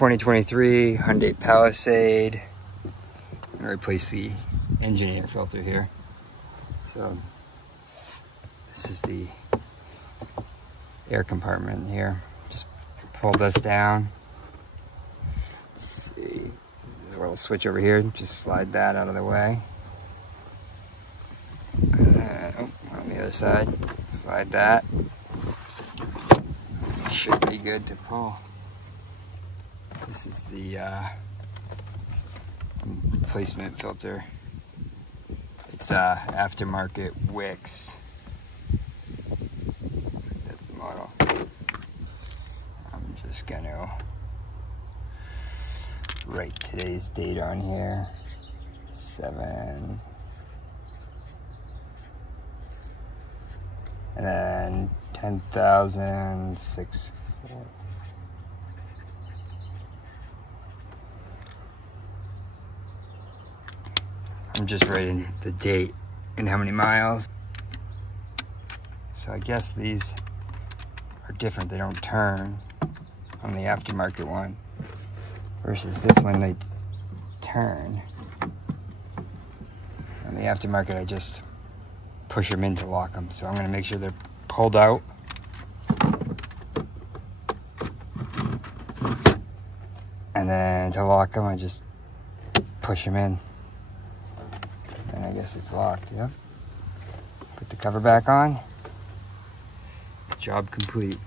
2023 Hyundai Palisade. I'm gonna replace the engine air filter here. So this is the air compartment here. Just pull this down. Let's see, there's a little switch over here. Just slide that out of the way. And then, on the other side, slide that. Should be good to pull. This is the replacement filter. It's aftermarket Wix. That's the model. I'm just gonna write today's date on here. 7. And then 10,006. I'm just writing the date and how many miles. So I guess these are different. They don't turn on the aftermarket one versus this one, they turn. On the aftermarket, I just push them in to lock them. So I'm gonna make sure they're pulled out. And then to lock them, I just push them in. And I guess it's locked, yeah. Put the cover back on. Job complete.